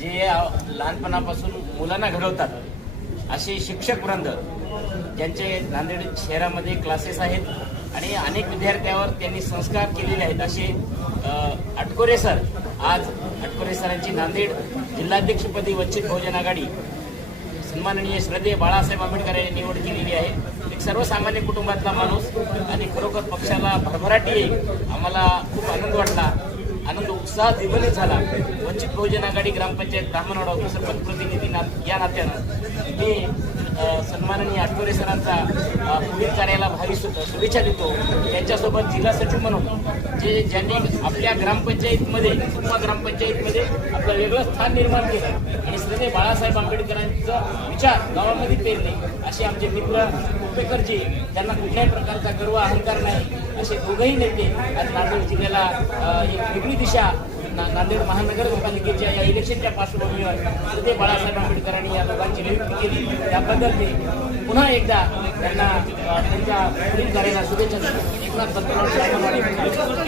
जे लहानपणापासून मुलांना घडवतात असे शिक्षक वृंद ज्यांचे नांदेड शहरामध्ये क्लासेस आहेत आणि अनेक विद्यार्थ्यावर त्यांनी संस्कार केलेले आहेत असे अटकोरे सर आज अटकोरे सरांची नांदेड जिल्हाध्यक्षपदी वंचित बहुजन आघाडी सन्माननीय श्रद्धेय बाळासाहेब आंबेडकर यांनी निवड केलेली आहे. एक सर्वसामान्य कुटुंबातला माणूस आणि खरोखर पक्षाला भरभराटी येईल आम्हाला उत्साह द्विगुणित झाला. वंचित बहुजन आघाडी ग्रामपंचायत ब्राह्मणवाडा उपसरपंच प्रतिनिधी ना या नात्यानं मी सन्माननीय आठवरे सरांचा पुढील कार्याला भावी शुभेच्छा देतो. त्यांच्यासोबत जिल्हा सचिव म्हणून जे ज्यांनी आपल्या ग्रामपंचायतमध्ये किंवा ग्रामपंचायतमध्ये आपलं वेगळं स्थान निर्माण केलं आणि श्रद्धे बाळासाहेब आंबेडकरांचा विचार गावामध्ये पेरले असे आमचे मित्र कुपेकरजी त्यांना कुठल्याही प्रकारचा गर्व अहंकार नाही. असे दोघंही नेते आज नांदेड जिल्ह्याला एक वेगळी दिशा ना- नांदेड महानगरपालिकेच्या या इलेक्शनच्या पार्श्वभूमीवर ते बाळासाहेब आंबेडकरांनी या दोघांची नियुक्ती केली. त्याबद्दल ते पुन्हा एकदा त्यांना त्यांच्या पुढील कार्याला शुभेच्छा देतो एकनाथ बंतराव